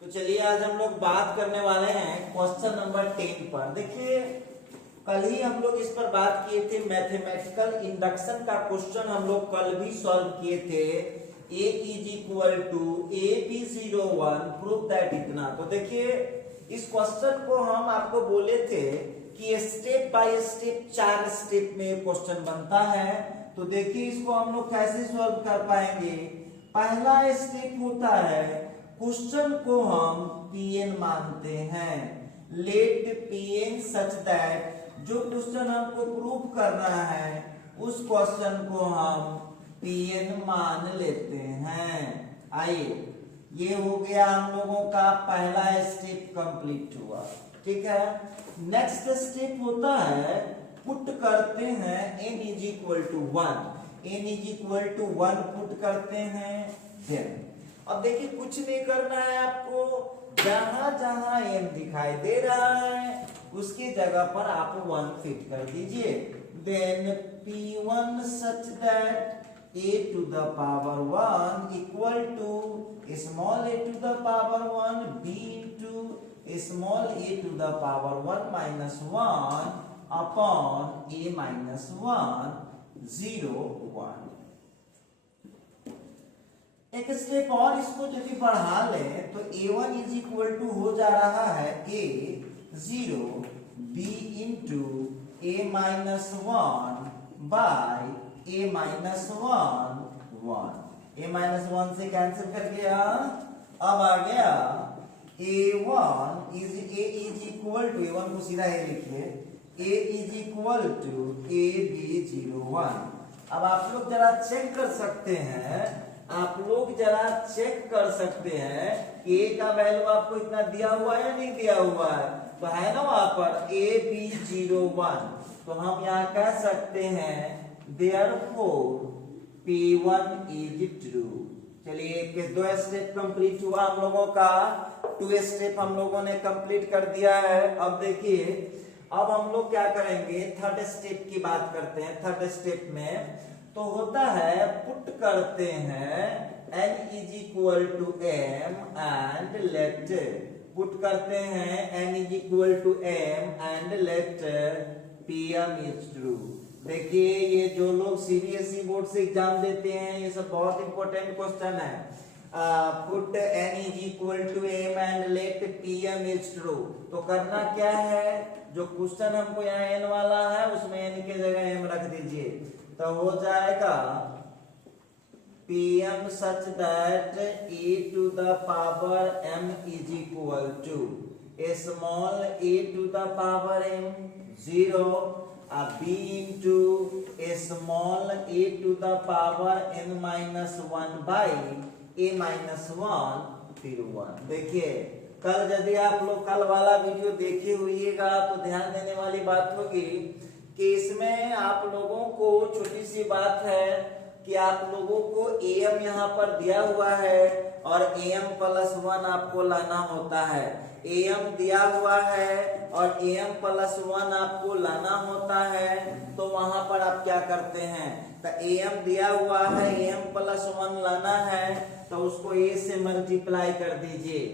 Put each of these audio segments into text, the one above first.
तो चलिए आज हम लोग बात करने वाले हैं क्वेश्चन नंबर 10 पर। देखिए कल ही हम लोग इस पर बात किए थे, मैथमेटिकल इंडक्शन का क्वेश्चन हम लोग कल भी सॉल्व किए थे। a is equal to AB01 prove that इतना। तो देखिए इस क्वेश्चन को हम आपको बोले थे कि स्टेप बाय स्टेप 4 स्टेप में क्वेश्चन बनता है। तो देखिए इसको हम लोग कैसे सॉल्व कर पाएंगे। पहला स्टेप होता है क्वेश्चन को हम Pn मानते हैं। लेट Pn सच दैट जो क्वेश्चन हमको प्रूव करना है उस क्वेश्चन को हम Pn मान लेते हैं। आइए ये हो गया हम लोगों का पहला स्टेप कंप्लीट हुआ। ठीक है, नेक्स्ट स्टेप होता है पुट करते हैं n is equal to 1। n is equal to 1 put करते हैं। देन अब देखिए कुछ नहीं करना है आपको, जहां जहां n दिखाई दे रहा है उसकी जगह पर आप 1 फिट कर दीजिए। Then P1 such that a to the power 1 equal to small a to the power 1 b into small a to the power 1 minus 1 upon a minus 1 0 1। एक स्टेप और इसको यदि बढ़ा लें तो a1 इज इक्वल टू हो जा रहा है a 0 b into a minus 1 by a minus 1 1। a minus 1 से कैंसिल कर गया। अब आ गया a1 is equal to a1 को सीधा a लिखिए a is equal to ab01। अब आप लोग जरा चेक कर सकते हैं, आप लोग जरा चेक कर सकते हैं कि a का वैल्यू आपको इतना दिया हुआ है या नहीं दिया हुआ है। तो है ना वहां पर AB01। तो हम यहाँ कह सकते हैं therefore P1 is true। चलिए के 2 स्टेप कंप्लीट हुआ हम लोगों का, 2 स्टेप हम लोगों ने कंप्लीट कर दिया है। अब देखिए अब हम लोग क्या करेंगे, थर्ड स्टेप की बात करते हैं। थर्ड स्टेप में तो होता है पुट करते हैं n is equal to m and let put करते हैं n is equal to m and let Pm is true. देखिए ये जो लोग सीबीएसई बोर्ड से एग्जाम देते हैं ये सब बहुत इंपॉर्टेंट क्वेश्चन है। Put n is equal to m and let Pm is true. तो करना क्या है, जो क्वेश्चन हमको यहाँ n वाला है उसमें n के जगह m रख दीजिए। तो हो जाएगा Pm such that a to the power m is equal to a small a to the power m 0 b into a small a to the power n minus 1 by a minus 1 फिर 1। देखिए कल यदि आप लोग कल वाला video देखे हुईगा तो ध्यान देने वाली बात होगी कि इसमें आप लोगों को छोटी सी बात है कि आप लोगों को am यहाँ पर दिया हुआ है और am प्लस 1 आपको लाना होता है। am दिया हुआ है और am प्लस 1 आपको लाना होता है। तो वहां पर आप क्या करते हैं, तो am दिया हुआ है am प्लस 1 लाना है तो उसको a से मल्टीप्लाई कर दीजिए।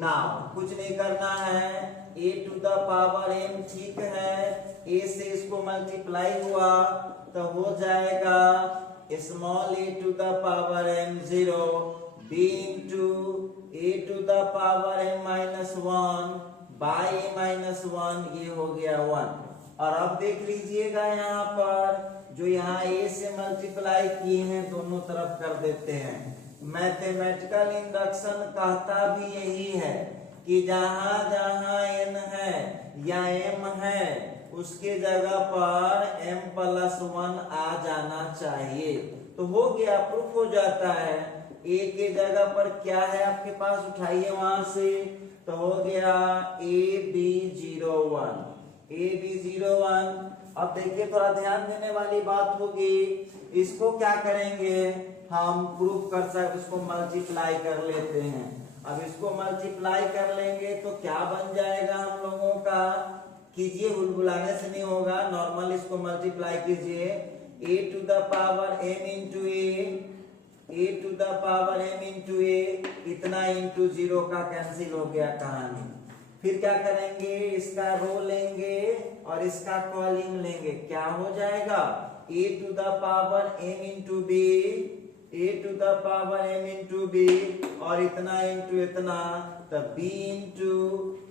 नाउ कुछ नहीं करना है, a to the power m ठीक है, a से इसको मल्टीप्लाई हुआ तो हो जाएगा small a to the power m 0 b into a to the power m minus 1 by a minus 1, ये हो गया 1। और अब देख लीजिएगा यहाँ पर जो यहाँ a से मल्टीप्लाई किए हैं दोनों तरफ कर देते हैं। मैथमेटिकल इंडक्शन कहता भी यही है कि जहां जहां n है या m है उसके जगह पर m प्लस 1 आ जाना चाहिए। तो हो गया, प्रूफ हो जाता है। a के जगह पर क्या है आपके पास, उठाइए वहां से, तो हो गया AB01। AB01 अब देखिए थोड़ा ध्यान देने वाली बात होगी, इसको क्या करेंगे हम प्रूफ कर सकते, इसको मल्टीप्लाई कर लेते हैं। अब इसको मल्टीप्लाई कर लेंगे तो क्या बन जाएगा हम लोगों का, कीजिए बुलबुलाने से नहीं होगा, नॉर्मल इसको मल्टीप्लाई कीजिए a to the power m into a a to the power m into a, इतना इंटू 0 का कैंसिल हो गया कहानी। फिर क्या करेंगे, इसका रो लेंगे और इसका कॉलम लेंगे, क्या हो जाएगा a to the power m into b, a to the power m into B और इतना इंटू इतना, तब b into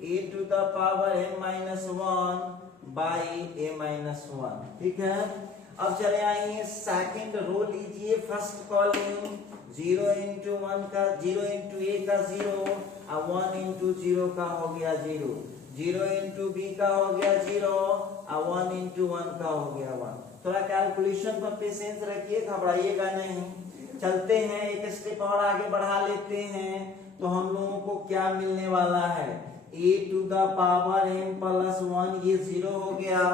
a to the power m minus 1 by a minus 1। ठीक है, अब चले आइए सेकंड रो लीजिए, फर्स्ट कॉलम 0 इंटू 1 का 0 इंटू ए का 0 और 1 इंटू 0 का हो गया 0, 0 इंटू बी का हो गया 0 और 1 इंटू 1 का हो गया 1। थोड़ा कैलकुलेशन पर पेशेंस रखिए, घबराइएगा नहीं। चलते हैं एक स्टेप और आगे बढ़ा लेते हैं, तो हम लोगों को क्या मिलने वाला है, a to the power m plus 1, ये 0 हो गया।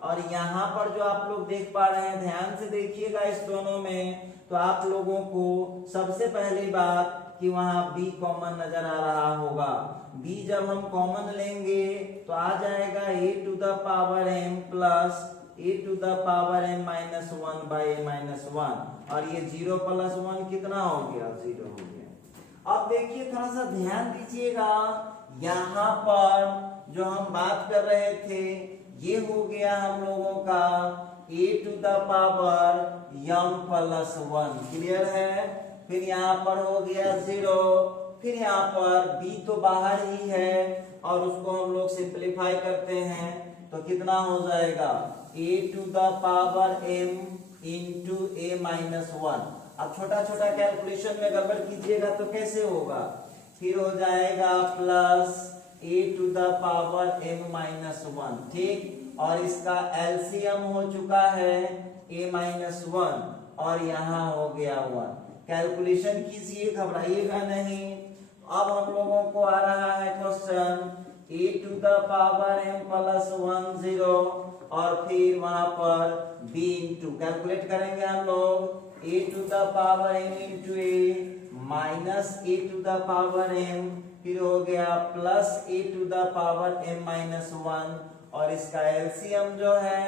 और यहाँ पर जो आप लोग देख पा रहे हैं, ध्यान से देखिएगा इस दोनों में, तो आप लोगों को सबसे पहली बात कि वहां b कॉमन नजर आ रहा होगा। b जब हम कॉमन लेंगे तो आ जाएगा a to the power m plus a to the power m minus 1 by a minus 1, और ये 0 प्लस 1 कितना हो गया, 0 हो गया। अब देखिए थोड़ा सा ध्यान दीजिएगा, यहाँ पर जो हम बात कर रहे थे ये हो गया हम लोगों का a to the power m plus 1, clear है। फिर यहाँ पर हो गया 0, फिर यहाँ पर b तो बाहर ही है और उसको हम लोग सिंपलीफाई करते हैं तो कितना हो जाएगा, a to the power m into a minus 1। अब छोटा छोटा कैलकुलेशन में गड़बड़ कीजिएगा तो कैसे होगा, फिर हो जाएगा plus a to the power m minus 1, ठीक। और इसका एलसीएम हो चुका है a माइनस 1 और यहाँ हो गया 1। कैलकुलेशन कीजिए, घबराइएगा नहीं। अब हम लोगों को आ रहा है question a to the power m plus 1 0 और फिर वहां पर b इंटू कैलकुलेट करेंगे हम लोग a to the power m into a minus a to the power m, फिर हो गया plus a to the power m minus 1 और इसका एलसीएम जो है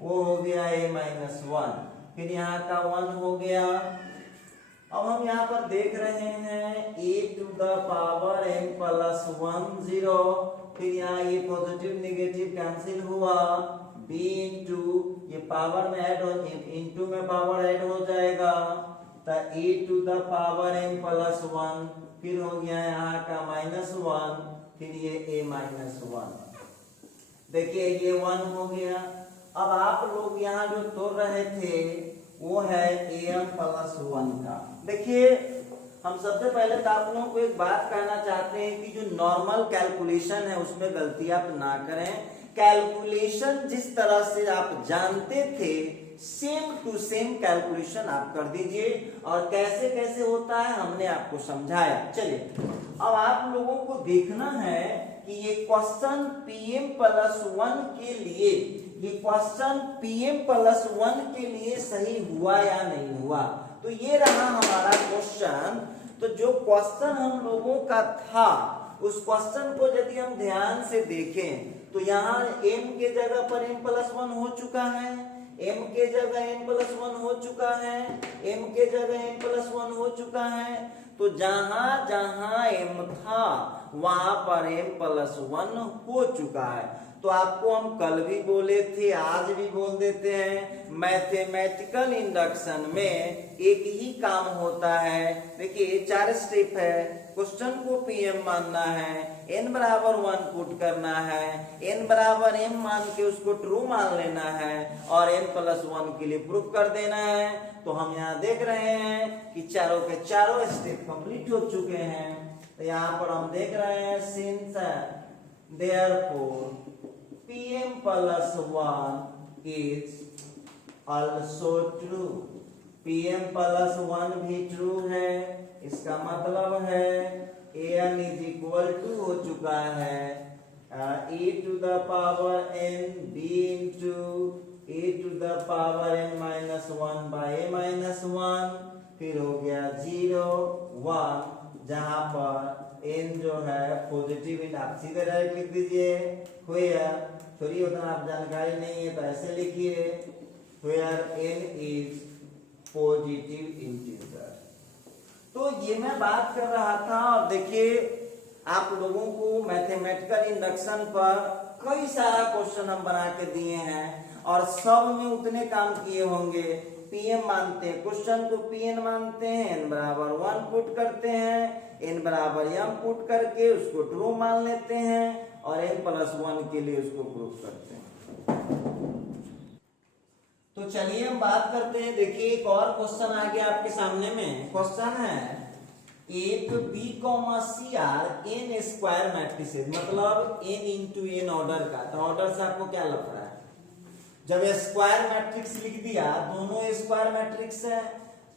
वो हो गया a माइनस 1, फिर यहाँ का 1 हो गया। अब हम यहाँ पर देख रहे हैं a to the power m plus 1 0, फिर यहाँ ये पॉजिटिव नेगेटिव कैंसिल हुआ, b इंटू ये पावर में ऐड हो, इंटू में पावर ऐड हो जाएगा, तो a to the power m plus 1, फिर हो गया यहाँ का माइनस 1, फिर ये a माइनस 1। देखिए ये 1 हो गया। अब आप लोग यहाँ जो तोड़ रहे थे वो है am प्लस 1 का। देखिए हम सबसे पहले तो आप लोगों को एक बात कहना चाहते हैं कि जो नॉर्मल कैलकुलेशन है उसमें गलती आप ना करें। कैलकुलेशन जिस तरह से आप जानते थे सेम टू सेम कैलकुलेशन आप कर दीजिए, और कैसे कैसे होता है हमने आपको समझाया। चलिए अब आप लोगों को देखना है कि ये क्वेश्चन pm प्लस 1 के लिए, ये क्वेश्चन pm प्लस 1 के लिए सही हुआ या नहीं हुआ। तो ये रहा हमारा क्वेश्चन। तो जो क्वेश्चन हम लोगों का था उस क्वेश्चन को यदि हम ध्यान से देखें तो यहाँ m के जगह पर m प्लस 1 हो चुका है, m के जगह m प्लस 1 हो चुका है, m के जगह m प्लस 1 हो चुका है। तो जहां जहां m था वहां पर m प्लस 1 हो चुका है। तो आपको हम कल भी बोले थे, आज भी बोल देते हैं, मैथमेटिकल इंडक्शन में एक ही काम होता है। देखिए 4 स्टेप है, क्वेश्चन को pm मानना है, n बराबर 1 पुट करना है, n बराबर m मान के उसको ट्रू मान लेना है और n प्लस 1 के लिए प्रूफ कर देना है। तो हम यहाँ देख रहे हैं कि चारों के चारों स्टेप कंप्लीट हो चुके हैं। तो यहाँ पर हम देख रहे हैं since therefore pm plus 1 is also true, pm plus 1 भी ट्रू है। इसका मतलब है an इज इक्वल टू हो चुका है a to the power n b into a to the power n minus 1 by a minus 1, फिर हो गया 0 1, जहां पर n जो है पॉजिटिव इन, आप सीधे डायरेक्ट लिख दीजिए where, थोड़ी उतना आप जानकारी नहीं है तो ऐसे लिखिए where n is positive integer. तो ये मैं बात कर रहा था, और देखिए आप लोगों को मैथमेटिकल इंडक्शन पर कई सारा क्वेश्चन हम बना के दिए हैं और सब में उतने काम किए होंगे। पीएम मानते हैं, क्वेश्चन को पीएन मानते हैं, n बराबर 1 पुट करते हैं, n बराबर m पुट करके उसको ट्रू मान लेते हैं और n प्लस 1 के लिए उसको प्रूफ करते हैं। तो चलिए हम बात करते हैं। देखिए एक और क्वेश्चन आ गया आपके सामने में। क्वेश्चन है एक b comma c are n square matrices, मतलब n इंटू एन ऑर्डर का। तो ऑर्डर से आपको क्या लग रहा है? जब स्क्वायर मैट्रिक्स लिख दिया, दोनों स्क्वायर मैट्रिक्स है,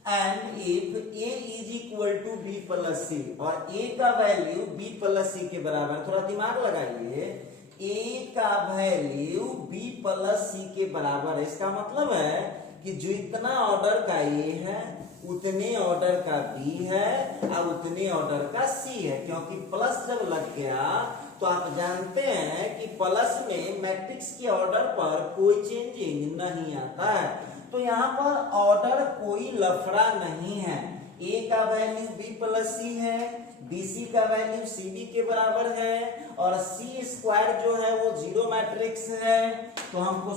and if a is equal to b plus c, और a का वैल्यू b प्लस सी के बराबर, थोड़ा दिमाग लगाइए, a का वैल्यू b प्लस सी के बराबर है। इसका मतलब है कि जो इतना ऑर्डर का a है उतने ऑर्डर का b है और उतने ऑर्डर का c है, क्योंकि प्लस जब लग गया तो आप जानते हैं कि प्लस में मैट्रिक्स के ऑर्डर पर कोई चेंजिंग नहीं आता है। तो यहाँ पर ऑर्डर कोई लफड़ा नहीं है। a का वैल्यू b प्लस सी है, bc का वैल्यू cb के बराबर है, और c स्क्वायर जो है वो जीरो मैट्रिक्स है। तो हमको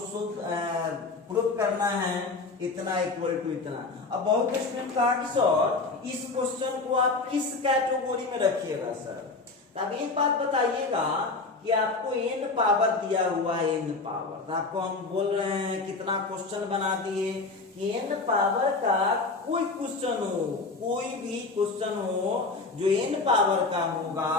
प्रूफ करना है इतना इक्वल टू इतना। अब बहुत स्टूडेंट कहा कि सर इस क्वेश्चन को आप किस कैटेगरी में रखिएगा सर? अब एक बात बताइएगा कि आपको n पावर दिया हुआ है, n पावर, तो आपको हम बोल रहे हैं कितना क्वेश्चन बना दिए कि n पावर का कोई क्वेश्चन हो, कोई भी क्वेश्चन हो जो n पावर का होगा,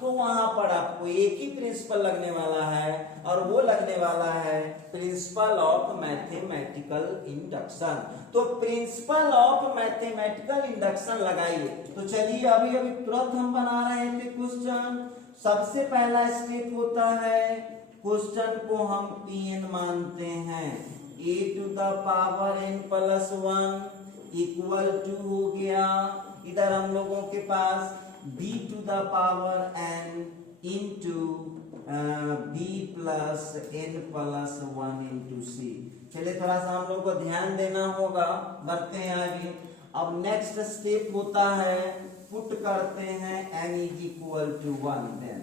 तो वहां पर आपको एक ही प्रिंसिपल लगने वाला है, और वो लगने वाला है प्रिंसिपल ऑफ मैथमेटिकल इंडक्शन। तो प्रिंसिपल ऑफ मैथमेटिकल इंडक्शन लगाइए। तो चलिए अभी अभी तुरंत हम बना रहे थे क्वेश्चन। सबसे पहला स्टेप होता है, क्वेश्चन को हम pn मानते हैं, a to the power n plus 1 equal to हो गया, इधर हम लोगों के पास b to the power n into b plus n plus 1 into c। चलिए थोड़ा सा हम लोग को ध्यान देना होगा, बढ़ते हैं आगे। अब नेक्स्ट स्टेप होता है, पुट करते हैं n is equal to 1, then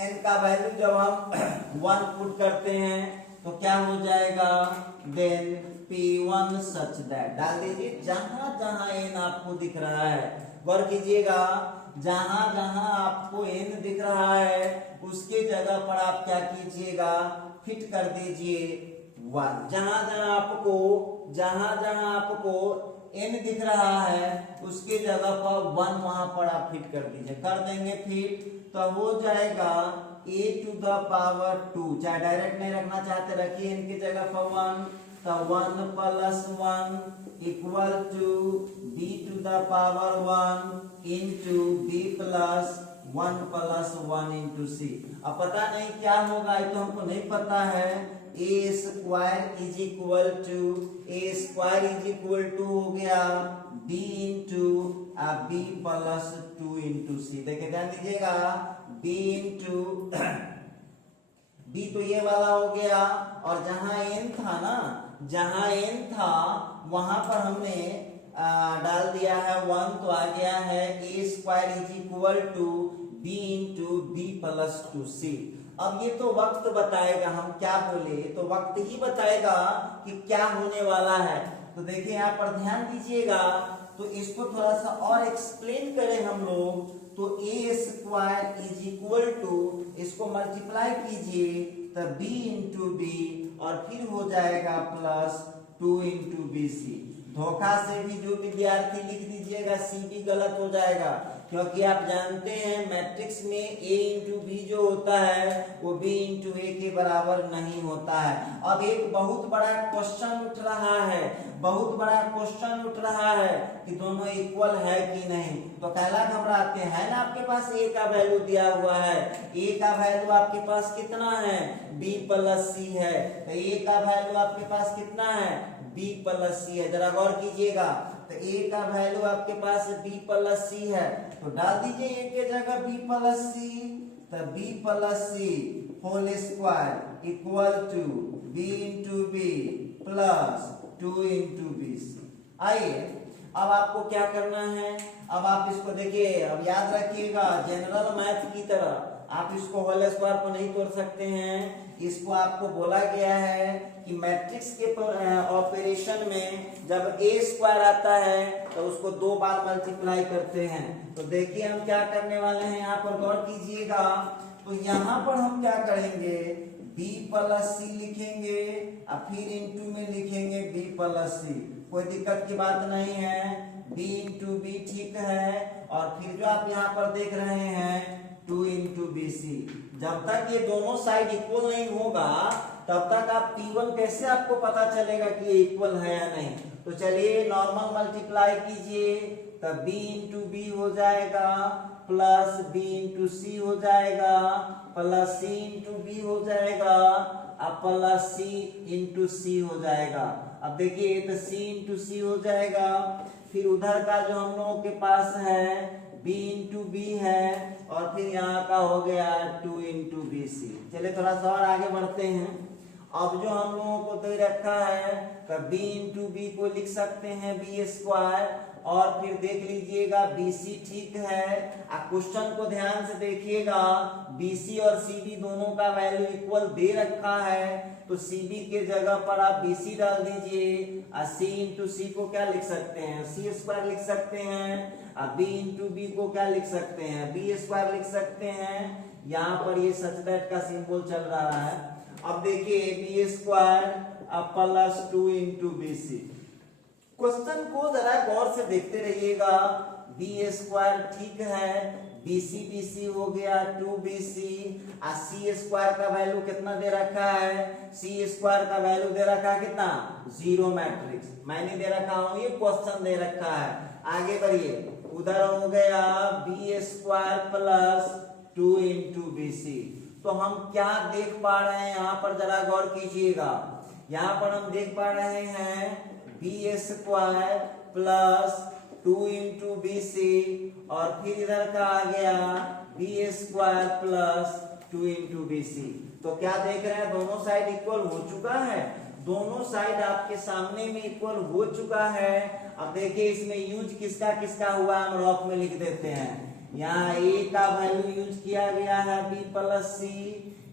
n का वैल्यू जब हम 1 पुट करते हैं तो क्या हो जाएगा, देन p1 सच दैट, डाल दीजिए जहां जहां n आपको दिख रहा है। गौर कीजिएगा, जहां जहां आपको n दिख रहा है उसके जगह पर आप क्या कीजिएगा, फिट कर दीजिए 1। जहां जहां आपको n दिख रहा है उसके जगह पर 1 वहां पर आप फिट कर दीजिए। कर देंगे फिट तो हो जाएगा a टू द पावर 2, चाहे डायरेक्ट नहीं रखना चाहते रखिए n की जगह पर 1, तो 1 plus 1 equal to b to the power 1 into b plus 1 plus 1 into c। अब पता नहीं क्या होगा, ये तो हमको नहीं पता है। a square is equal to हो गया b into b plus 2 into c। देखिए ध्यान दीजिएगा, b इंटू b तो ये वाला हो गया, और जहां n था ना, जहां n था वहां पर हमने डाल दिया है 1, तो आ गया है a square is equal to b into b plus 2c। अब ये तो वक्त बताएगा, हम क्या बोले तो वक्त ही बताएगा कि क्या होने वाला है। तो देखिए यहाँ पर ध्यान दीजिएगा, तो इसको थोड़ा सा और एक्सप्लेन करें हम लोग, तो a square is equal to, इसको मल्टीप्लाई कीजिए तो b इंटू बी, और फिर हो जाएगा प्लस 2 इंटू बी सी। धोखा से भी जो विद्यार्थी लिख दीजिएगा सी भी गलत हो जाएगा, क्योंकि आप जानते हैं मैट्रिक्स में a इंटू बी जो होता है वो b इंटू ए के बराबर नहीं होता है। अब एक बहुत बड़ा क्वेश्चन उठ रहा है कि दोनों इक्वल है कि नहीं। तो पहला घबराते हैं ना, आपके पास a का वैल्यू दिया हुआ है, a का वैल्यू आपके पास कितना है, b प्लस सी है, तो a का वैल्यू आपके पास कितना है, b प्लस सी है। जरा गौर कीजिएगा, तो a का वैल्यू आपके पास b प्लस सी है, तो डाल दीजिए a के जगह b प्लस सी, तो b plus C whole square equal to b into B plus 2 into B C. आइए अब आपको क्या करना है, अब आप इसको देखिए, अब याद रखिएगा जनरल मैथ की तरह आप इसको होल स्क्वायर को नहीं तोड़ सकते हैं। इसको आपको बोला गया है कि मैट्रिक्स के ऑपरेशन में जब ए स्क्वायर आता है तो उसको 2 बार मल्टीप्लाई करते हैं। तो देखिए हम क्या करने वाले हैं, यहाँ पर गौर कीजिएगा। तो यहाँ पर हम क्या करेंगे, b प्लस सी लिखेंगे और फिर इंटू में लिखेंगे b प्लस सी, कोई दिक्कत की बात नहीं है, b इंटू बी ठीक है। और फिर जो आप यहाँ पर देख रहे हैं 2 इंटू बी सी, जब तक ये दोनों साइड इक्वल नहीं होगा तब तक आप P1 कैसे आपको पता चलेगा कि ये इक्वल है या नहीं। तो चलिए नॉर्मल मल्टीप्लाई कीजिए, तब b इंटू बी हो जाएगा प्लस b इंटू सी हो जाएगा प्लस c इंटू बी हो जाएगा अब प्लस c इंटू सी हो जाएगा। अब देखिए तो c इंटू सी हो जाएगा, फिर उधर का जो हम लोगों के पास है b इंटू बी है और फिर यहाँ का हो गया 2 इंटू बी सी। चलिए थोड़ा सा और आगे बढ़ते हैं। अब जो हम लोगों को दे रखा है तो b इंटू बी को लिख सकते हैं बी स्क्वायर, और फिर देख लीजिएगा BC ठीक है। क्वेश्चन को ध्यान से देखिएगा, BC और CB दोनों का वैल्यू इक्वल दे रखा है, तो CB के जगह पर आप BC डाल दीजिए और C इंटू सी को क्या लिख सकते हैं, C स्क्वायर लिख सकते हैं। अब B इंटू बी को क्या लिख सकते हैं, B स्क्वायर लिख सकते हैं। यहाँ पर ये सच दैट का सिंबल चल रहा है। अब देखिए बी स्क्वायर अब plus 2 into B C. Question को जरा गौर से देखते रहिएगा, बी स्क्वायर ठीक है, BC हो गया 2BC, और C स्क्वायर का वैल्यू कितना दे रखा है, C स्क्वायर का वैल्यू दे रखा है कितना, 0 मैट्रिक्स मैंने दे रखा हूं, ये क्वेश्चन दे रखा है। आगे बढ़िए, उधर हो गया B square plus 2 into BC। तो हम क्या देख पा रहे हैं यहाँ पर, जरा गौर कीजिएगा। यहाँ पर हम देख पा रहे हैं B square plus 2 into B C, और फिर इधर का आ गया B square plus 2 into B C. तो क्या देख रहे हैं, दोनों साइड इक्वल हो चुका है, दोनों साइड आपके सामने में इक्वल हो चुका है। अब देखिए इसमें यूज किसका किसका हुआ, हम रॉक में लिख देते हैं। यहाँ a का वैल्यू यूज किया गया है b प्लस सी,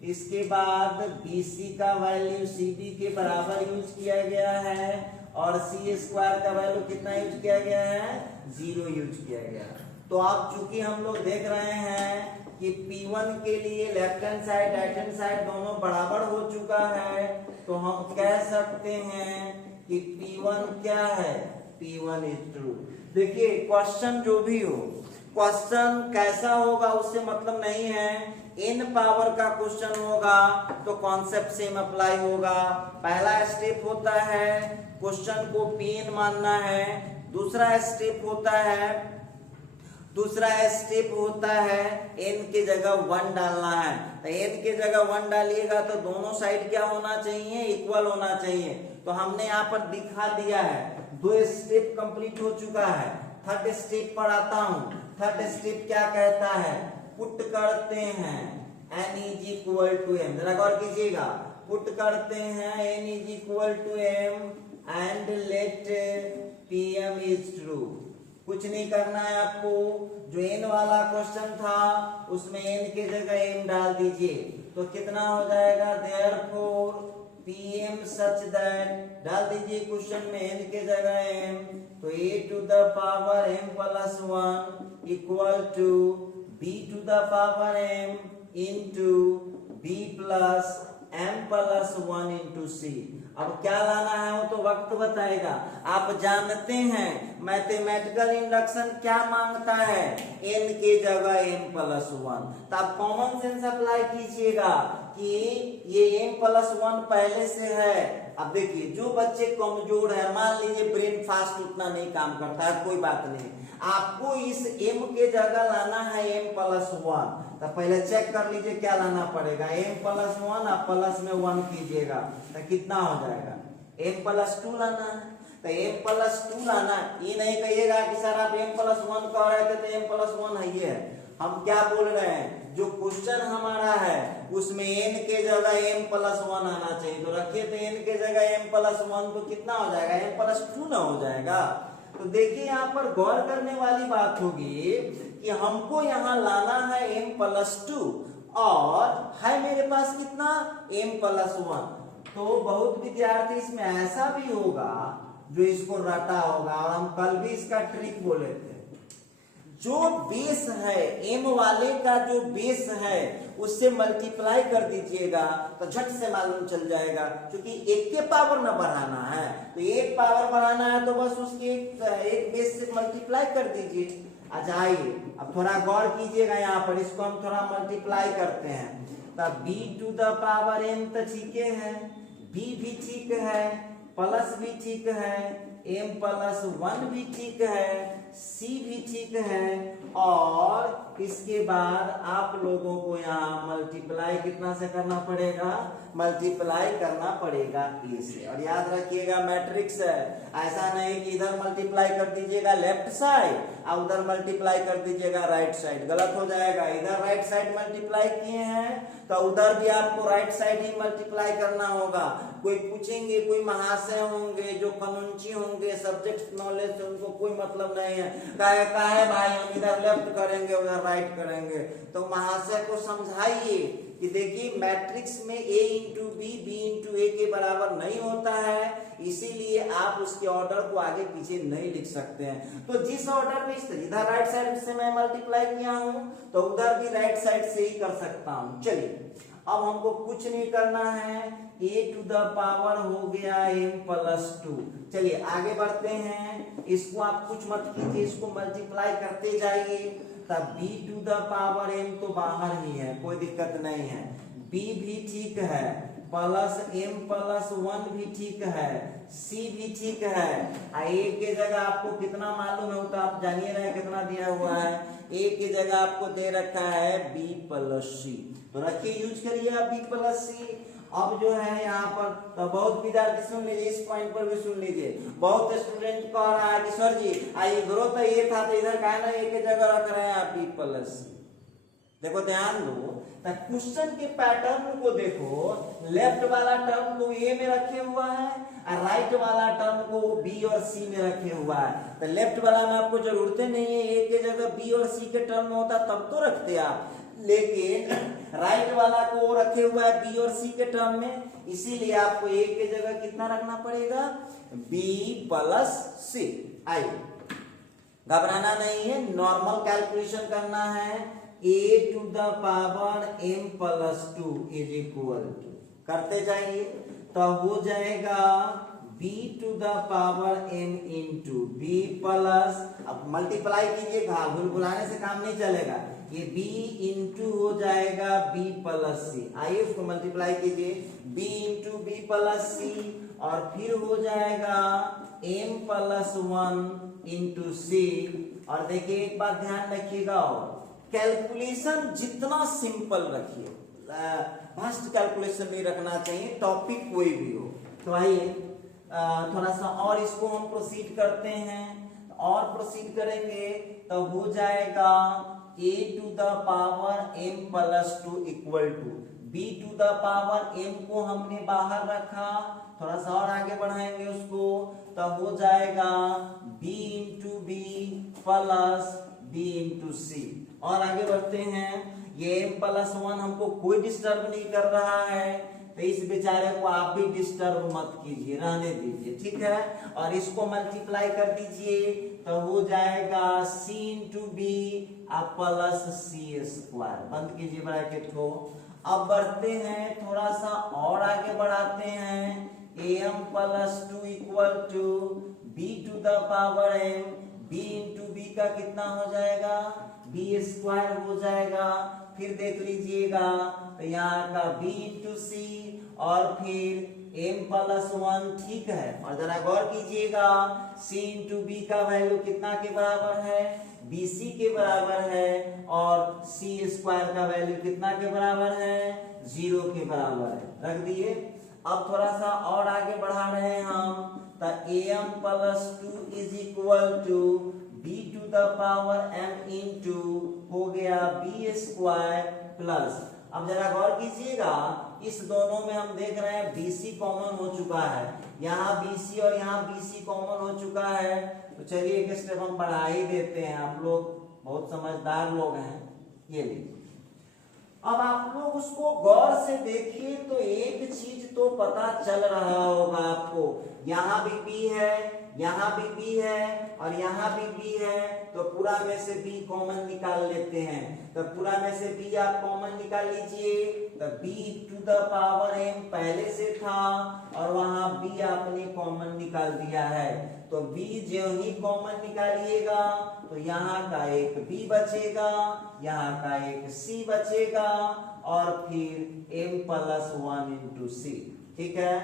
इसके बाद bc का वैल्यू cb के बराबर यूज किया गया है, और c स्क्वायर का वैल्यू कितना यूज किया गया है, 0 यूज किया गया। तो आप चूंकि हम लोग देख रहे हैं कि P1 के लिए left hand side right hand side दोनों बराबर हो चुका है, तो हम कह सकते हैं कि P1 क्या है, P1 इज ट्रू। देखिए क्वेश्चन जो भी हो, क्वेश्चन कैसा होगा उससे मतलब नहीं है, n पावर का क्वेश्चन होगा तो कॉन्सेप्ट सेम अप्लाई होगा। पहला स्टेप होता है क्वेश्चन को Pn मानना है, दूसरा स्टेप होता है n के जगह 1 डालना है। तो n के जगह 1 डालिएगा तो दोनों साइड क्या होना चाहिए, इक्वल होना चाहिए। तो हमने यहाँ पर दिखा दिया है, 2 स्टेप कंप्लीट हो चुका है। थर्ड स्टेप पर आता हूं। थर्ड स्टेप क्या कहता है, पुट करते हैं n is equal to m, जरा गौर कीजिएगा, पुट करते हैं n is equal to m and let pm is true. कुछ नहीं करना है आपको, जो n वाला क्वेश्चन था उसमें n के जगह m डाल दीजिए, तो कितना हो जाएगा, देयरफॉर pm सच दैट, डाल दीजिए क्वेश्चन में n के जगह m, तो a to the power m plus 1 equal to b to the power m into b plus m plus 1 into c। अब क्या लाना है वो तो वक्त बताएगा। आप जानते हैं मैथमेटिकल इंडक्शन क्या मांगता है, n के जगह m प्लस 1। तो आप कॉमन सेंस अप्लाई कीजिएगा कि ये m प्लस 1 पहले से है। अब देखिए जो बच्चे कमजोर है, मान लीजिए ब्रेन फास्ट उतना नहीं काम करता है, कोई बात नहीं, आपको इस m के जगह लाना है m प्लस 1। तो पहले चेक कर लीजिए क्या लाना पड़ेगा, m प्लस 1 आप प्लस में 1 कीजिएगा तो कितना हो जाएगा, m प्लस 2 लाना है। तो m प्लस 2 लाना, ये नहीं कहिएगा कि सर आप m प्लस 1 कह रहे थे तो m प्लस 1 है। ये हम क्या बोल रहे हैं, जो क्वेश्चन हमारा है उसमें n के जगह m प्लस 1 आना चाहिए। तो रखिए तो n के जगह m प्लस 1 तो कितना हो जाएगा, m प्लस 2 ना हो जाएगा। तो देखिए यहाँ पर गौर करने वाली बात होगी कि हमको यहाँ लाना है m+2 और है मेरे पास कितना m+1। तो बहुत विद्यार्थी इसमें ऐसा भी होगा जो इसको रटा होगा, और हम कल भी इसका ट्रिक बोले थे। जो बेस है m वाले का जो बेस है उससे मल्टीप्लाई कर दीजिएगा तो झट से मालूम चल जाएगा, क्योंकि एक के पावर ना बढ़ाना है, तो एक पावर बढ़ाना है तो बस उसके एक बेस से मल्टीप्लाई कर दीजिए। अच्छा आइए अब थोड़ा गौर कीजिएगा, यहाँ पर इसको हम थोड़ा मल्टीप्लाई करते हैं। तब b⁴ m तो ठीक है, b भी ठीक है, प्लस भी ठीक है, m+1 भी ठीक है, c भी ठीक है, और इसके बाद आप लोगों को यहाँ मल्टीप्लाई कितना से करना पड़ेगा, मल्टीप्लाई करना पड़ेगा a से। और याद रखिएगा मैट्रिक्स है, ऐसा नहीं कि इधर मल्टीप्लाई कर दीजिएगा लेफ्ट साइड और उधर मल्टीप्लाई कर दीजिएगा राइट साइड, गलत हो जाएगा। इधर राइट साइड मल्टीप्लाई किए हैं तो उधर भी आपको राइट साइड ही मल्टीप्लाई करना होगा। कोई पूछेंगे, कोई महाशय होंगे जो कानूनची होंगे, सब्जेक्ट नॉलेज से उनको कोई मतलब नहीं है, काहे भाई हम इधर लेफ्ट करेंगे उधर राइट करेंगे। तो महाशय को समझाइए कि देखिए मैट्रिक्स में a into B, b into a के बराबर नहीं होता है, इसीलिए आप उसके ऑर्डर को आगे पीछे नहीं लिख सकते हैं। तो जिस ऑर्डर में इधर राइट साइड से मैं मल्टीप्लाई किया हूं तो उधर भी राइट साइड से ही कर सकता हूं। चलिए अब हमको कुछ नहीं करना है, a⁴ हो गया m+2। चलिए आगे बढ़ते हैं, इसको आप कुछ मत कीजिए, इसको मल्टीप्लाई करते जाइए। तब b⁴ m तो बाहर ही है, कोई दिक्कत नहीं है, b भी ठीक है, प्लस m+1 भी ठीक है, c भी ठीक है। a के जगह आपको कितना मालूम है वो तो आप जानिए रहे कितना दिया हुआ है, a की जगह आपको दे रखा है b+c, तो रखिए यूज करिए आप b+c। अब जो है यहाँ पर तो बहुत विद्यार्थी सुन लीजिए, इस पॉइंट पर भी सुन लीजिए, बहुत स्टूडेंट कह रहा है कि सर जी इधर तो ये था तो इधर काहे ना एक जगह रख रहे हैं आप b+c। देखो ध्यान दो, क्वेश्चन के पैटर्न को देखो, लेफ्ट वाला टर्म को a में रखे हुआ है और राइट वाला टर्म को b और c में रखे हुआ है। तो लेफ्ट वाला में आपको जरूरत नहीं है, a के जगह b और c के टर्म में होता तब तो रखते आप, लेकिन राइट वाला को रखे हुआ है b और c के टर्म में, इसीलिए आपको a के जगह कितना रखना पड़ेगा, b+c। आइए घबराना नहीं है, नॉर्मल कैलकुलेशन करना है, a⁴ m+2 is equal to, करते जाइए तो हो जाएगा b⁴ m into b plus, अब मल्टीप्लाई कीजिएगा, भुलाने से काम नहीं चलेगा, ये b इंटू हो जाएगा b+c। आइए उसको मल्टीप्लाई कीजिए, b इंटू b+c और फिर हो जाएगा m+1 इंटू c। और देखिए एक बात ध्यान रखिएगा, कैलकुलेशन जितना सिंपल रखिए, फास्ट कैलकुलेशन नहीं रखना चाहिए, टॉपिक कोई भी हो। तो आइए थोड़ा सा और इसको हम प्रोसीड करते हैं, और प्रोसीड करेंगे तो हो जाएगा a⁴ m+2 equal to b⁴ m को हमने बाहर रखा, थोड़ा सा और आगे बढ़ाएंगे उसको तो हो जाएगा b into b plus b into c। और आगे बढ़ते हैं, ये m+1 हमको कोई डिस्टर्ब नहीं कर रहा है, तो इस बेचारे को आप भी डिस्टर्ब मत कीजिए, रहने दीजिए, ठीक है। और इसको मल्टीप्लाई कर दीजिए तो हो जाएगा c into B plus c², बंद कीजिए ब्रैकेट को। अब बढ़ते हैं, थोड़ा सा और आगे बढ़ाते हैं, am+2 equal to b⁴m, b into B का कितना हो जाएगा, b² हो जाएगा। फिर देख लीजिएगा तो यहाँ का b इंटू c और फिर m+1, ठीक है। और जरा गौर कीजिएगा, c इंटू बी का वैल्यू कितना के बराबर है, bc के बराबर है, और c² का वैल्यू कितना के बराबर है, 0 के बराबर है, रख दिए। अब थोड़ा सा और आगे बढ़ा रहे हैं हम, तो am+2 is equal to b⁴m into हो गया b² प्लस, अब जरा गौर कीजिएगा, इस दोनों में हम देख रहे हैं BC कॉमन हो चुका है, यहाँ BC और यहाँ BC कॉमन हो चुका है। तो चलिए एक स्टेप हम बढ़ा ही देते हैं, आप लोग बहुत समझदार लोग हैं। ये लीजिए, अब आप लोग उसको गौर से देखिए तो एक चीज तो पता चल रहा होगा आपको, यहाँ भी B है, यहाँ भी B है और यहाँ भी B है, तो पूरा में से B कॉमन निकाल लेते हैं। तो पूरा में से B आप कॉमन निकाल लीजिए, तो B to the power m पहले से था और वहां B आपने कॉमन निकाल दिया है। तो B जो ही कॉमन निकालिएगा तो यहाँ का एक B बचेगा, यहाँ का एक C बचेगा और फिर m प्लस 1 इंटू C। ठीक है,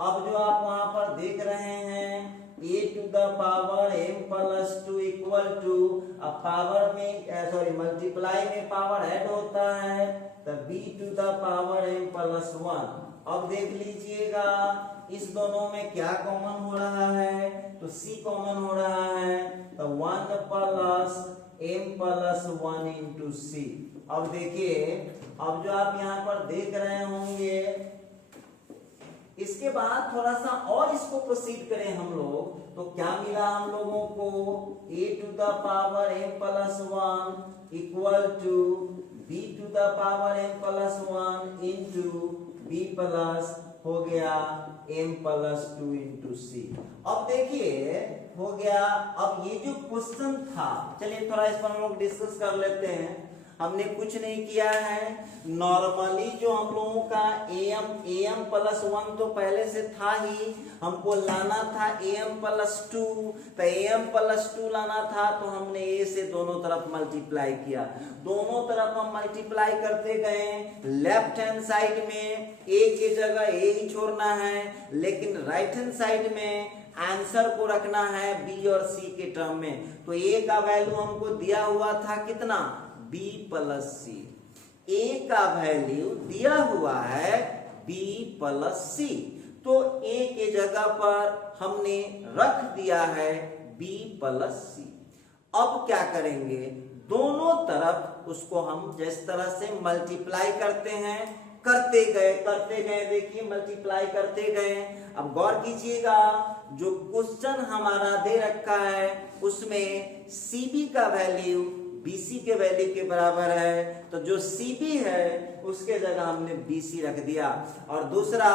अब जो आप वहां पर देख रहे हैं a to the power m plus 2 equal to, अब पावर में सॉरी मल्टीप्लाई में पावर ऐड होता है, तो b to the power m plus 1। अब देख लीजिएगा इस दोनों में क्या कॉमन हो रहा है, तो c कॉमन हो रहा है, तो 1 plus m plus 1 into c। अब देखिए, अब जो आप यहाँ पर देख रहे होंगे, इसके बाद थोड़ा सा और इसको प्रोसीड करें हम लोग, तो क्या मिला हम लोगों को, a to the power m plus 1 equal to b to the power m plus 1 into b plus हो गया m प्लस 2 इंटू c। अब देखिए हो गया। अब ये जो क्वेश्चन था, चलिए थोड़ा इस पर हम लोग डिस्कस कर लेते हैं। हमने कुछ नहीं किया है, नॉर्मली जो हम लोगों का am प्लस 1 तो पहले से था ही, हमको लाना था am प्लस 2, तो am प्लस 2 लाना था तो हमने a से दोनों तरफ मल्टीप्लाई किया। दोनों तरफ हम मल्टीप्लाई करते गए, लेफ्ट हैंड साइड में a की जगह a ही छोड़ना है, लेकिन राइट हैंड साइड में आंसर को रखना है b और c के टर्म में। तो a का वैल्यू हमको दिया हुआ था कितना, b प्लस c। a का वैल्यू दिया हुआ है b प्लस c, तो a के जगह पर हमने रख दिया है b प्लस c। अब क्या करेंगे, दोनों तरफ उसको हम जिस तरह से मल्टीप्लाई करते हैं करते गए, देखिए मल्टीप्लाई करते गए। अब गौर कीजिएगा, जो क्वेश्चन हमारा दे रखा है उसमें cb का वैल्यू BC के वैल्यू के बराबर है, तो जो CB है उसके जगह हमने BC रख दिया। और दूसरा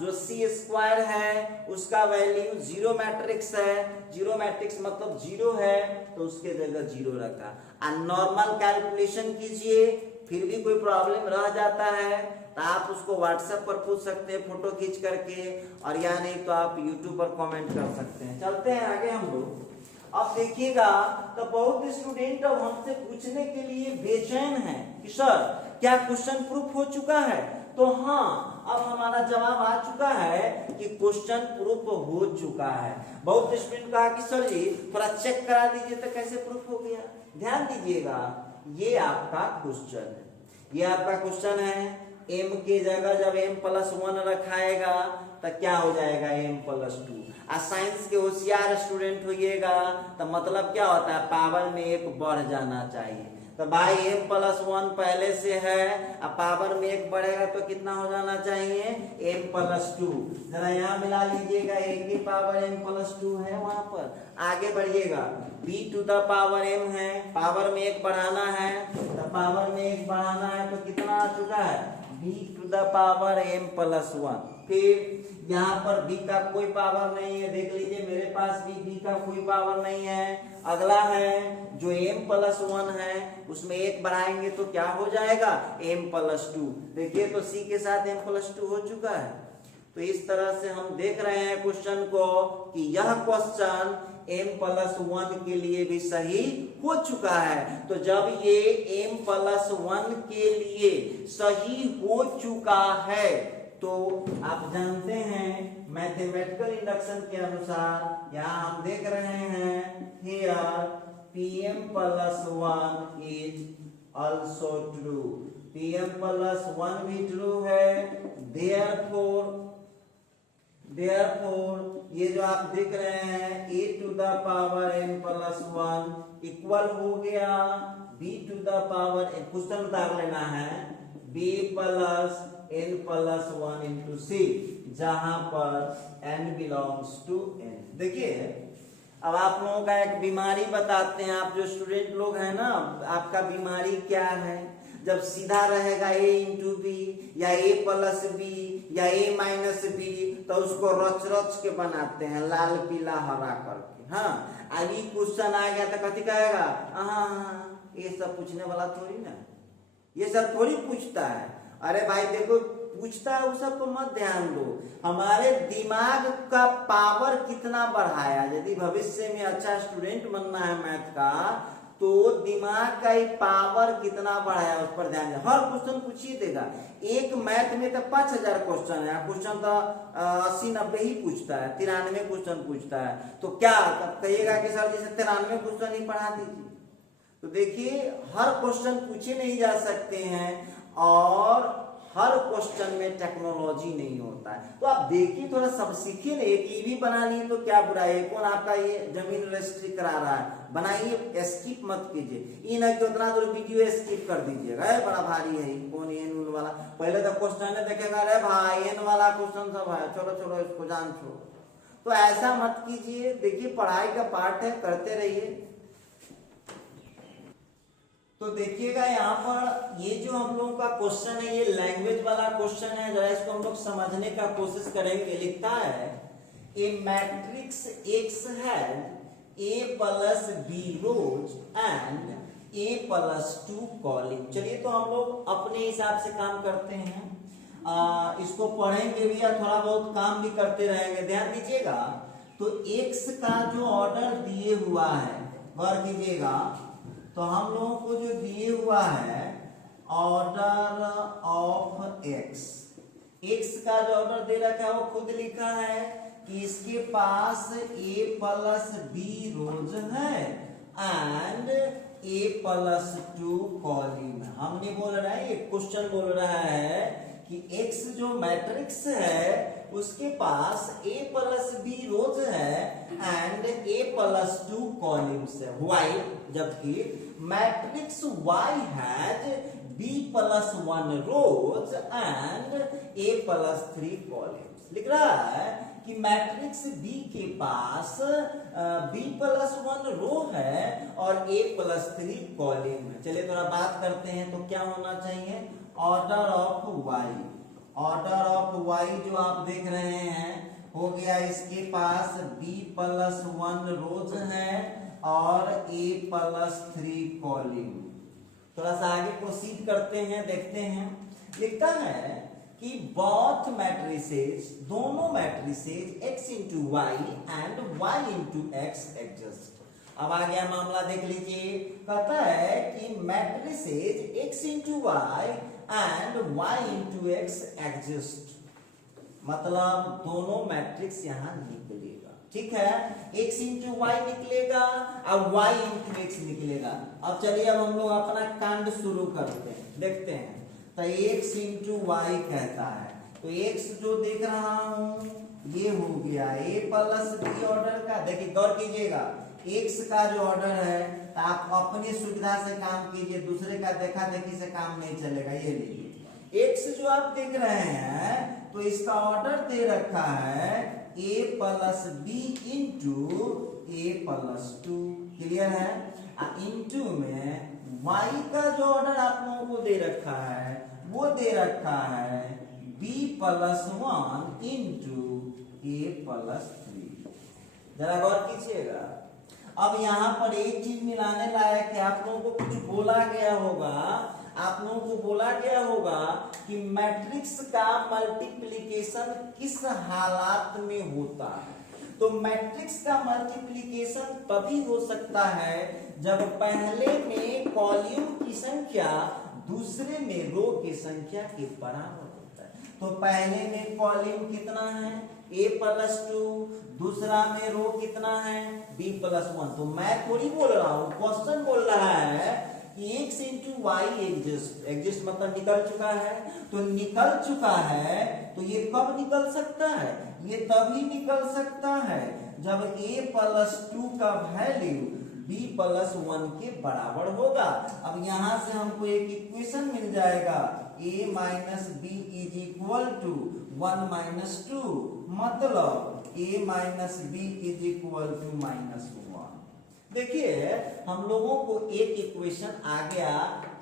जो C स्क्वायर है उसका वैल्यू जीरो मैट्रिक्स है, जीरो मैट्रिक्स मतलब जीरो है, तो उसके जगह जीरो रखा। और नॉर्मल कैलकुलेशन कीजिए, फिर भी कोई प्रॉब्लम रह जाता है तो आप उसको व्हाट्सएप पर पूछ सकते हैं फोटो खींच करके, और या नहीं तो आप यूट्यूब पर कमेंट कर सकते हैं। चलते हैं आगे हम लोग। अब देखिएगा, तो बहुत स्टूडेंट अब हमसे पूछने के लिए बेचैन है कि सर क्या क्वेश्चन प्रूफ हो चुका है। तो हाँ, अब हमारा जवाब आ चुका है कि क्वेश्चन प्रूफ हो चुका है। बहुत स्टूडेंट कहा कि सर जी थोड़ा चेक करा दीजिए तो कैसे प्रूफ हो गया। ध्यान दीजिएगा, ये आपका क्वेश्चन है, ये आपका क्वेश्चन है। m के जगह जब m प्लस 1 रखाएगा तो क्या हो जाएगा, m प्लस 2। साइंस के होशियार स्टूडेंट होइएगा तो मतलब क्या होता है, पावर में एक बढ़ जाना चाहिए। तो भाई m प्लस 1 पहले से है, अब पावर में एक बढ़ेगा तो कितना हो जाना चाहिए, m प्लस 2। जरा यहाँ मिला लीजिएगा, a की पावर m प्लस 2 है, वहां पर आगे बढ़िएगा, b to the power m है, पावर में एक बढ़ाना है, तो पावर में एक बढ़ाना है तो कितना आ चुका है, b to the power m plus 1। फिर यहाँ पर b का कोई पावर नहीं है, देख लीजिए मेरे पास भी b का कोई पावर नहीं है। अगला है जो m प्लस 1 है, उसमें एक बढ़ाएंगे तो क्या हो जाएगा, m प्लस 2। देखिए तो c के साथ m प्लस 2 हो चुका है। तो इस तरह से हम देख रहे हैं क्वेश्चन को कि यह क्वेश्चन m प्लस 1 के लिए भी सही हो चुका है। तो जब ये m प्लस 1 के लिए सही हो चुका है तो आप जानते हैं मैथमेटिकल इंडक्शन के अनुसार यहाँ हम देख रहे हैं here pm plus 1 is also true, pm plus 1 भी ट्रू है। therefore ये जो आप देख रहे हैं a to the power m plus 1 equal हो गया b to the power, question उतार लेना है, b plus n plus 1 into c, जहां पर n बिलोंग्स टू n। देखिए अब आप लोगों का एक बीमारी बताते हैं, आप जो स्टूडेंट लोग हैं ना, आपका बीमारी क्या है? जब सीधा रहेगा a इंटू बी या a प्लस बी या a माइनस बी, तो उसको रच रच के बनाते हैं लाल पीला हरा करके। हाँ, अभी क्वेश्चन आ गया तो कथी कहेगा? हाँ, ये सब पूछने वाला थोड़ी ना, ये सब थोड़ी पूछता है। अरे भाई देखो, पूछता है वो सब को मत ध्यान दो, हमारे दिमाग का पावर कितना बढ़ाया। यदि भविष्य में अच्छा स्टूडेंट बनना है मैथ का, तो दिमाग का ही पावर कितना बढ़ाया उस पर ध्यान दे। हर क्वेश्चन पूछिए देगा। एक मैथ में तो 5000 क्वेश्चन है, क्वेश्चन तो 80-90 ही पूछता है, 93 क्वेश्चन पूछता है। तो क्या कहिएगा कि सर जैसे 93 क्वेश्चन ही पढ़ा दीजिए? तो देखिए हर क्वेश्चन पूछे नहीं जा सकते हैं, और हर क्वेश्चन में टेक्नोलॉजी नहीं होता है। तो आप देखिए, थोड़ा सब सीखिए ना। एक ईवी बना लिए तो क्या बुराई है? कौन आपका ये जमीन रजिस्ट्री करा रहा है? बनाइए, स्किप मत कीजिए। ये ना कि उतना दूर वीडियो स्किप कर दीजिएगा, बड़ा भारी है कौन एन उन वाला। पहले तो क्वेश्चन देखेगा, अरे भाई एन वाला क्वेश्चन सब है, चलो चलो इसको जान छोड़ो। तो ऐसा मत कीजिए। देखिए पढ़ाई का पार्ट है, करते रहिए। तो देखिएगा यहाँ पर ये जो हम लोगों का क्वेश्चन है, ये लैंग्वेज वाला क्वेश्चन है, जरा इसको हम लोग समझने का कोशिश करेंगे। लिखता है a matrix x has a plus B rows and a plus 2 column. चलिए तो हम लोग अपने हिसाब से काम करते हैं, इसको पढ़ेंगे भी या थोड़ा बहुत काम भी करते रहेंगे। ध्यान दीजिएगा, तो एक्स का जो ऑर्डर दिए हुआ है, गौर कीजिएगा, तो हम लोगों को जो दिए हुआ है ऑर्डर ऑफ एक्स, एक्स का जो ऑर्डर दे रखा है वो खुद लिखा है कि इसके पास a प्लस बी रोज है एंड a प्लस 2 कॉलम। हमने बोल रहा है, ये क्वेश्चन बोल रहा है कि x जो मैट्रिक्स है उसके पास a प्लस बी रोज है एंड a प्लस 2 कॉलम्स है। वाई, जबकि matrix y has b plus 1 rows and a plus 3 columns. लिख रहा है कि मैट्रिक्स b के पास b प्लस 1 रो है और a प्लस 3 कॉलम है। चलिए थोड़ा बात करते हैं, तो क्या होना चाहिए? Order of y, order of y जो आप देख रहे हैं हो गया, इसके पास b प्लस 1 रोज है और a प्लस 3 कॉलम। थोड़ा सा आगे प्रोसीड करते हैं, देखते हैं। लिखता है कि बोथ मैट्रिसेस, दोनों matrices x into Y and y into X exist. अब आ गया मामला, देख लीजिए। कहता है कि matrices x into Y and y into X exist, मतलब दोनों मैट्रिक्स यहां निकलेगा। ठीक है, x इंटू वाई निकलेगा और y इंटू एक्स निकलेगा। अब चलिए अब हम लोग अपना कांड शुरू करते हैं, देखते हैं। तो x इंटू वाई कहता है, तो x जो देख रहा हूं ये हो गया a प्लस बी ऑर्डर का। देखिए गौर कीजिएगा, x का जो ऑर्डर है तो आप अपनी सुविधा से काम कीजिए, दूसरे का देखा देखी से काम नहीं चलेगा। ये लीजिए x जो आप देख रहे हैं, तो इसका ऑर्डर दे रखा है a plus B into a plus 2। Clear है? इंटू में y का जो ऑर्डर आप लोगों को दे रखा है वो दे रखा है b plus 1 into a plus 3। जरा गौर कीजिएगा। अब यहाँ पर एक चीज मिलाने लायक है, आप लोगों को कुछ बोला गया होगा, आप लोगों को बोला गया होगा कि मैट्रिक्स का मल्टीप्लिकेशन किस हालात में होता है। तो मैट्रिक्स का मल्टीप्लिकेशन तभी हो सकता है जब पहले में कॉलम की संख्या दूसरे में रो की संख्या के बराबर होता है। तो पहले में कॉलम कितना है? a प्लस 2, दूसरा में रो कितना है? b plus 1। तो मैं थोड़ी बोल रहा हूं, क्वेश्चन बोल रहा है कि x into Y exist, exist मतलब निकल चुका है। तो निकल चुका है तो ये कब निकल सकता है? ये तभी निकल सकता है जब a प्लस 2 का वैल्यू b प्लस 1 के बराबर होगा। अब यहां से हमको एक इक्वेशन मिल जाएगा a minus B is equal to 1 minus 2, मतलब a minus B is equal to minus 1। देखिए हम लोगों को एक इक्वेशन आ गया,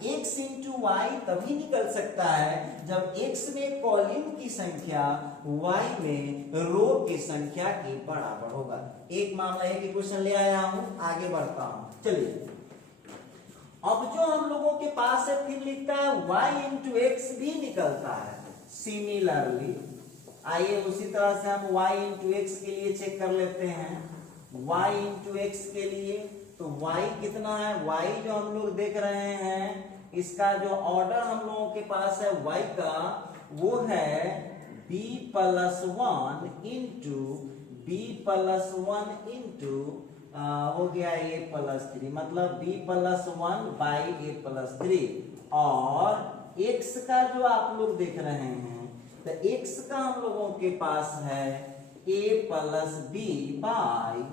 x इंटू वाई तभी निकल सकता है जब x में कॉलम की संख्या y में रो की संख्या के बराबर होगा। एक मामला, एक इक्वेशन ले आया हूं, आगे बढ़ता हूं। चलिए अब जो हम लोगों के पास है फिर लिखता है y इंटू एक्स भी निकलता है। सिमिलरली आइए उसी तरह से हम y इंटू एक्स के लिए चेक कर लेते हैं। y इंटू एक्स के लिए तो y कितना है, y जो हम लोग देख रहे हैं इसका जो ऑर्डर हम लोगों के पास है y का वो है b plus 1 into B plus 1 into हो गया a प्लस 3, मतलब b plus 1 by a plus 3। और x का जो आप लोग देख रहे हैं तो x का हम लोगों के पास है a plus B by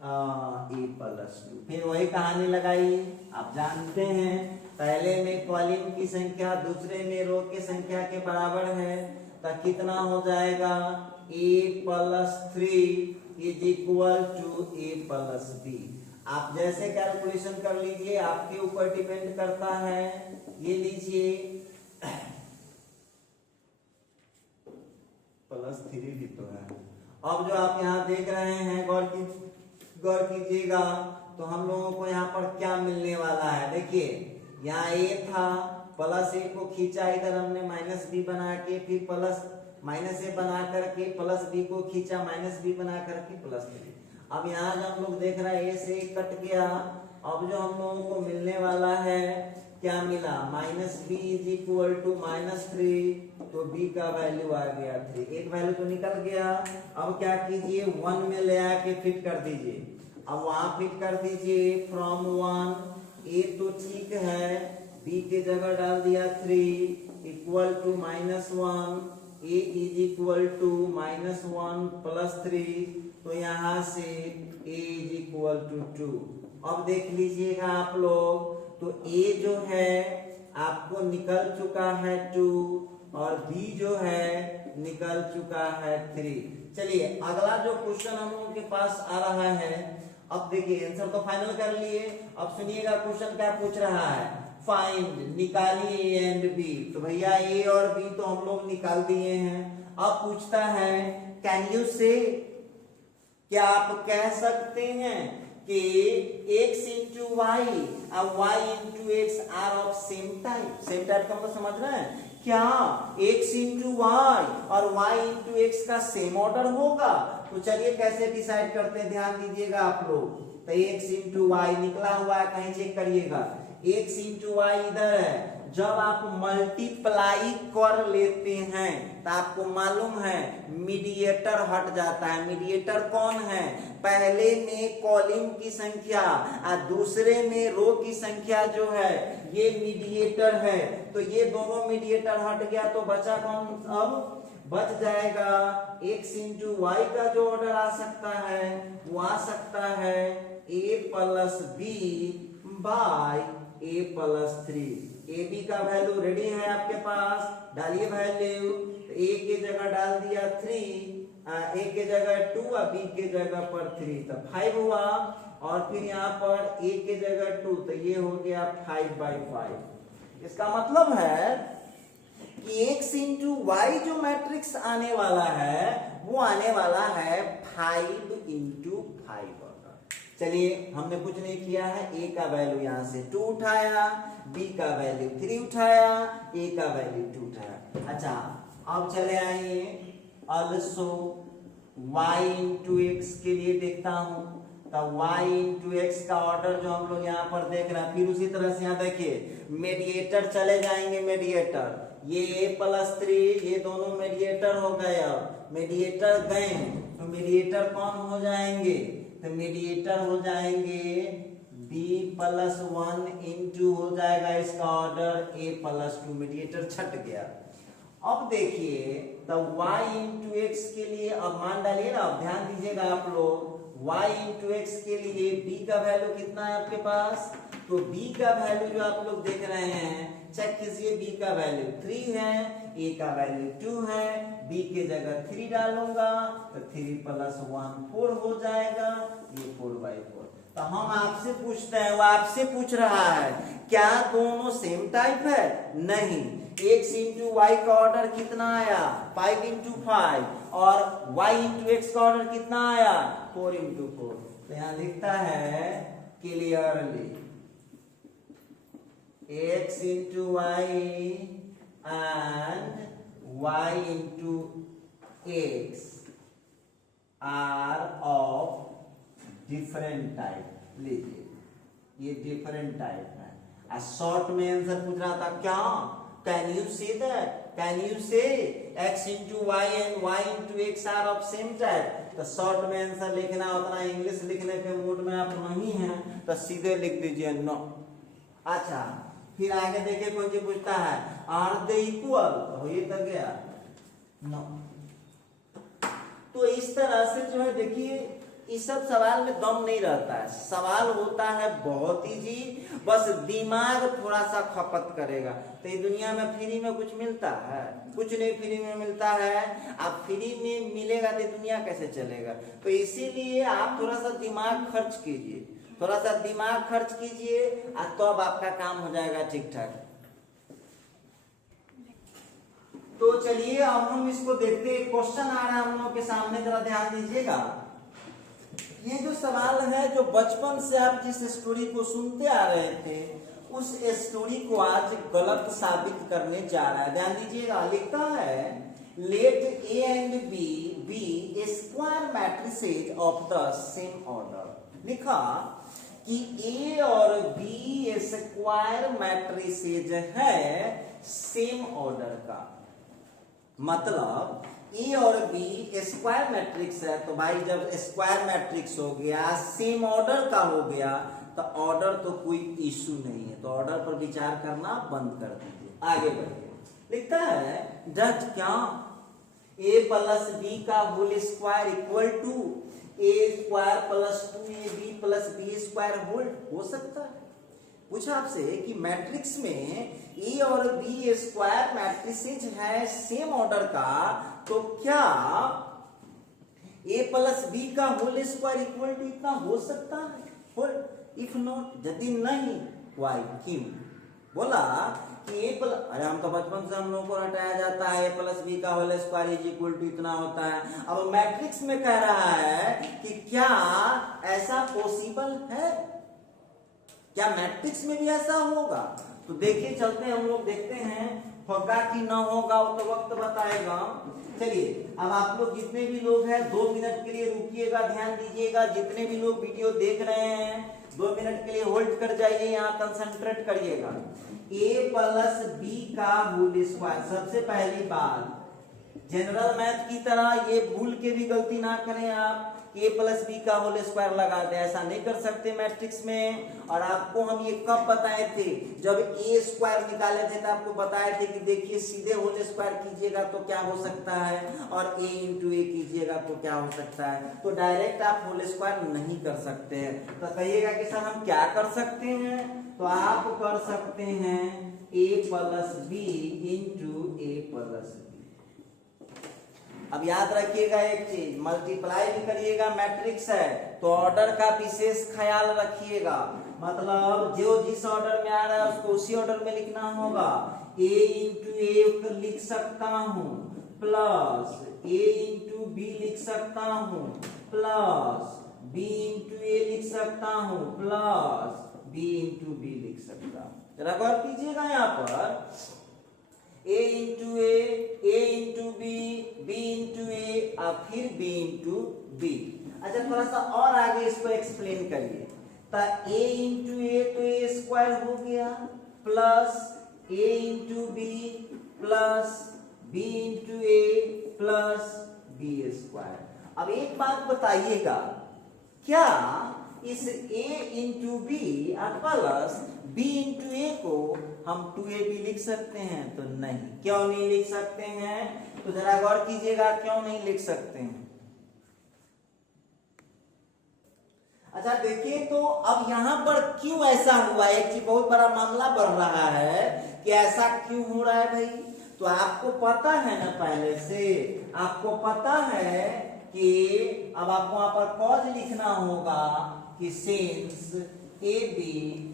a plus 2। फिर वही कहानी लगाइए, आप जानते हैं पहले में कॉलम की संख्या दूसरे में रो की संख्या के बराबर है तो कितना हो जाएगा a plus 3 is equal to a plus b। आप जैसे कैलकुलेशन कर लीजिए, आपके ऊपर डिपेंड करता है। ये लीजिए प्लस 3 भी तो है। अब जो आप यहाँ देख रहे हैं गौर कीजिएगा तो हम लोगों को यहाँ पर क्या मिलने वाला है। देखिए यहाँ a था, प्लस a को खींचा, इधर हमने माइनस b बना के, फिर प्लस माइनस a बना करके प्लस b को खींचा, माइनस b बना करके प्लस 3। अब यहाँ जो हम लोग देख रहे हैं a से कट गया। अब जो हम लोगों को मिलने वाला है क्या मिला, minus B is equal to minus 3, तो b का वैल्यू आ गया 3, एक वैल्यू तो निकल गया। अब क्या कीजिए 1 में ले आके फिट कर दीजिए। अब वहां फिट कर दीजिए फ्रॉम 1, a तो ठीक है, b के जगह डाल दिया 3 equal to minus 1, a is equal to minus 1 plus 3, तो यहाँ से a इज इक्वल टू 2। अब देख लीजिएगा आप लोग तो a जो है आपको निकल चुका है 2 और b जो है निकल चुका है 3। चलिए अगला जो क्वेश्चन हम लोगों के पास आ रहा है, अब देखिए आंसर तो फाइनल कर लिए। अब सुनिएगा क्वेश्चन क्या पूछ रहा है, फाइंड, निकालिए a एंड b। तो भैया a और b तो हम लोग निकाल दिए हैं। अब पूछता है कैन यू से, क्या आप कह सकते हैं कि x इंटू वाई और y into X are of same type. Same type का मतलब समझ रहे हैं क्या, x इंटू वाई और y इंटू एक्स का सेम ऑर्डर होगा। तो चलिए कैसे डिसाइड करते हैं, ध्यान दीजिएगा आप लोग। तो x इंटू वाई निकला हुआ है, कहीं चेक करिएगा, x इंटू वाई इधर है। जब आप मल्टीप्लाई कर लेते हैं तो आपको मालूम है मीडिएटर हट जाता है। मीडिएटर कौन है, पहले में कॉलम की संख्या और दूसरे में रो की संख्या जो है ये मीडिएटर है। तो ये दोनों मीडिएटर हट गया तो बचा कौन, अब बच जाएगा x इंटू वाई का जो ऑर्डर आ सकता है वो आ सकता है a plus B by a plus 3। A B का वैल्यू रेडी है आपके पास, डालिए वैल्यू। a के जगह डाल दिया 3, a के जगह 2 और b के जगह पर 3, तो 5 हुआ। और फिर यहाँ पर a के जगह 2, तो ये हो गया 5/5। इसका मतलब है कि x इंटू वाई जो मैट्रिक्स आने वाला है वो आने वाला है 5 इंटू 5। चलिए हमने कुछ नहीं किया है, a का वैल्यू यहाँ से 2 उठाया, b का वैल्यू 3 उठाया, a का वैल्यू 2 उठाया। अच्छा अब चले आइए ऑल्सो y इंटू एक्स के लिए देखता हूं। तो y इंटू एक्स का ऑर्डर जो हम लोग यहाँ पर देख रहे हैं, फिर उसी तरह से यहाँ देखिए मीडिएटर चले जाएंगे। मीडिएटर ये a प्लस 3, ये दोनों मीडिएटर हो गए। अब मीडिएटर गए तो मीडिएटर कौन हो जाएंगे, तो मीडिएटर हो जाएंगे b प्लस 1 इंटू हो जाएगा इसका ऑर्डर a प्लस 2, मीडिएटर छट गया। अब देखिए तो y इंटू एक्स के लिए अब मान डालिए ना, अब ध्यान दीजिएगा आप लोग, y इंटू एक्स के लिए b का वैल्यू कितना है आपके पास? तो b का वैल्यू जो आप लोग देख रहे हैं, चेक कीजिए, b का वैल्यू 3 है, a का वैल्यू 2 है, b के जगह 3 डालूंगा तो 3 प्लस 1 4 हो जाएगा, ये 4/4। तो हम आपसे पूछते हैं, वो आपसे पूछ रहा है क्या दोनों सेम टाइप है? नहीं, x इंटू वाई का ऑर्डर कितना आया? 5 इंटू 5, और y इंटू एक्स का ऑर्डर कितना आया? 4 इंटू 4। तो यहां लिखता है clearly x into Y and y into X are of different type. लीजिए, ये डिफरेंट टाइप है। शॉर्ट में आंसर पूछ रहा था क्या? Can you say that? Can you say x into Y and y into X are of same type? तो short में आंसर लिखना, उतना इंग्लिश लिखने के मूड में आप नहीं हैं तो सीधे लिख दीजिए नो। अच्छा, फिर आगे देखिए कौन सी पूछता है, आर दे इक्वल? तो ये तक गया नो। तो इस तरह से जो है देखिए, इस सब सवाल में दम नहीं रहता है। सवाल होता है बहुत इजी, बस दिमाग थोड़ा सा खपत करेगा। तो ये दुनिया में फ्री में कुछ मिलता है? कुछ नहीं फ्री में मिलता है। आप फ्री में मिलेगा तो दुनिया कैसे चलेगा? तो इसीलिए आप थोड़ा सा दिमाग खर्च कीजिए, थोड़ा सा दिमाग खर्च कीजिए, और तो अब आपका काम हो जाएगा ठीक ठाक। तो चलिए अब हम इसको देखते हैं। क्वेश्चन आ रहा है हम लोग के सामने, जरा ध्यान दीजिएगा। ये जो सवाल है, जो बचपन से आप जिस स्टोरी को सुनते आ रहे थे, उस स्टोरी को आज गलत साबित करने जा रहा है। ध्यान दीजिएगा, लिखता है let A and B B square matrices of the same order. लिखा कि ए और बी स्क्वायर मैट्रिसेज है सेम ऑर्डर का। मतलब ए और बी स्क्वायर मैट्रिक्स है, तो भाई जब स्क्वायर मैट्रिक्स हो गया, सेम ऑर्डर का हो गया, तो ऑर्डर तो कोई इशू नहीं है, तो ऑर्डर पर विचार करना बंद कर दीजिए। आगे बढ़िए, लिखता है डज क्या ए प्लस बी का whole square equal to A square plus 2ab plus B square whole हो सकता है? पूछा आपसे कि मैट्रिक्स में ए और बी स्क्वायर मैट्रिसेज है सेम ऑर्डर का, तो क्या ए प्लस बी का होल स्क्वायर इक्वल टू इतना हो सकता है? इफ नॉट, यदि नहीं, वाई, क्यों? बोला कि ए प्लस, अरे हम तो बचपन से हम लोगों को रटाया जाता है ए प्लस बी का whole square is equal to इतना होता है। अब मैट्रिक्स में कह रहा है कि क्या ऐसा पॉसिबल है? क्या मैट्रिक्स में भी ऐसा होगा? तो देखिए, चलते हैं हम लोग, देखते हैं होगा कि ना होगा, वो तो वक्त बताएगा। चलिए, अब आप लोग जितने भी लोग हैं 2 मिनट के लिए रुकिएगा, ध्यान दीजिएगा। जितने भी लोग वीडियो देख रहे हैं 2 मिनट के लिए होल्ड कर जाइए, यहाँ कंसंट्रेट करिएगा। ए प्लस बी का होल स्क्वायर, सबसे पहली बात जनरल मैथ की तरह ये भूल के भी गलती ना करें आप, ए प्लस बी का होल स्क्वायर लगा दे, ऐसा नहीं कर सकते मैट्रिक्स में। और आपको हम ये कब बताए थे? जब ए स्क्वायर निकाले थे तो आपको बताए थे कि देखिए सीधे होल स्क्वायर कीजिएगा तो क्या हो सकता है, और ए इंटू ए कीजिएगा तो क्या हो सकता है। तो डायरेक्ट आप होल स्क्वायर नहीं कर सकते हैं। तो कहिएगा कि सर हम क्या कर सकते हैं? तो आप कर सकते हैं ए plus B into A plus B. अब याद रखिएगा एक चीज, मल्टीप्लाई भी करिएगा, मैट्रिक्स है तो ऑर्डर का विशेष ख्याल रखिएगा। मतलब जो जिस ऑर्डर में आ रहा है उसको उसी ऑर्डर में लिखना होगा। ए इंटू ए लिख सकता हूँ, प्लस ए इंटू बी लिख सकता हूँ, प्लस बी इंटू ए लिख सकता हूँ, प्लस बी इंटू बी लिख सकता हूँ। जरा गौर कीजिएगा यहाँ पर a into a into b, b into a और फिर b इंटू बी। अच्छा, थोड़ा सा और आगे इसको एक्सप्लेन करिए। तो a इंटू ए तो ए स्क्वायर हो गया, plus a into B plus b into A plus B square. अब एक बात बताइएगा, क्या इस a इंटू बी और प्लस b इंटू ए को हम 2ab लिख सकते हैं? तो नहीं। क्यों नहीं लिख सकते हैं? तो जरा गौर कीजिएगा, क्यों नहीं लिख सकते हैं? अच्छा देखिए, तो अब यहाँ पर क्यों ऐसा हुआ, एक चीज बहुत बड़ा मामला बढ़ रहा है कि ऐसा क्यों हो रहा है भाई। तो आपको पता है ना, पहले से आपको पता है कि अब आपको वहां पर कॉज लिखना होगा कि since A B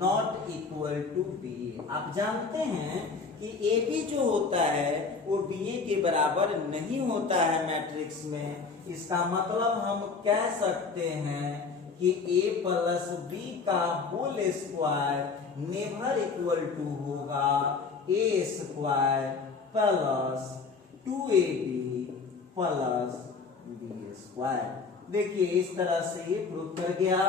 not equal to B. आप जानते हैं कि ए बी जो होता है वो बी ए के बराबर नहीं होता है मैट्रिक्स में। इसका मतलब हम कह सकते हैं कि a प्लस बी का whole square never equal to होगा a square plus 2ab plus B square. देखिए इस तरह से ये प्रूव कर गया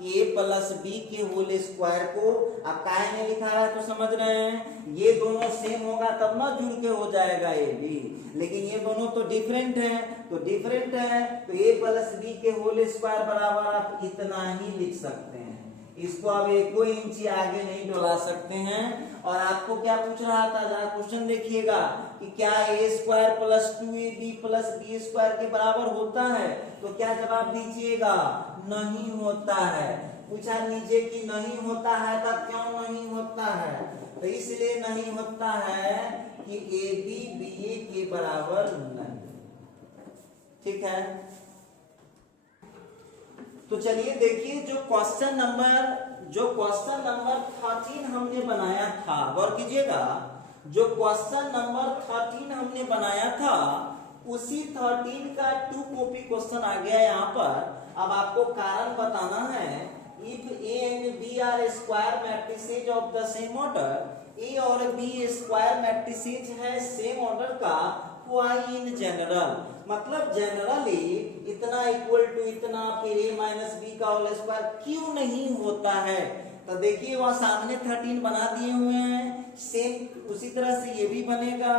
कि a प्लस बी के होल स्क्वायर को अब काहे में लिखा है तो समझ रहे हैं, ये दोनों सेम होगा तब ना जुड़ के हो जाएगा ए बी, लेकिन ये दोनों तो डिफरेंट हैं, तो डिफरेंट है तो a प्लस बी के होल स्क्वायर बराबर आप इतना ही लिख सकते हैं। इसको आप एक कोई इंची आगे नहीं डोला सकते हैं। और आपको क्या पूछ रहा था, जरा क्वेश्चन देखिएगा कि क्या a square plus 2ab plus B square के बराबर होता है, तो क्या जवाब दीजिएगा, नहीं होता है। पूछा नीचे कि नहीं होता है, तब क्यों नहीं होता है, तो इसलिए नहीं होता है कि ए बी बी ए के बराबर नहीं। ठीक है, तो चलिए देखिए जो क्वेश्चन नंबर 13 हमने बनाया था, गौर कीजिएगा, जो क्वेश्चन नंबर 13 हमने बनाया था उसी 13 का 2 कॉपी क्वेश्चन आ गया यहाँ पर। अब आपको कारण बताना है, if a and b are square matrices of the same order, a और बी स्क्वायर मैट्रिसेज है सेम ऑर्डर का, why इन जनरल, मतलब जनरली इतना इक्वल टू इतना फिर a माइनस बी का होल स्क्वायर क्यों नहीं होता है। तो देखिए वहां सामने 13 बना दिए हुए हैं, सेम उसी तरह से ये भी बनेगा।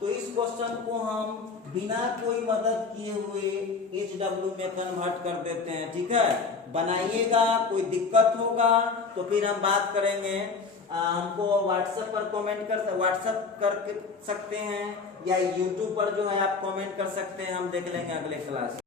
तो इस क्वेश्चन को हम बिना कोई मदद किए हुए HW में कन्वर्ट कर देते हैं। ठीक है, बनाइएगा, कोई दिक्कत होगा तो फिर हम बात करेंगे। हमको व्हाट्सएप पर कमेंट कर सकते हैं या यूट्यूब पर जो है आप कमेंट कर सकते हैं, हम देख लेंगे अगले क्लास।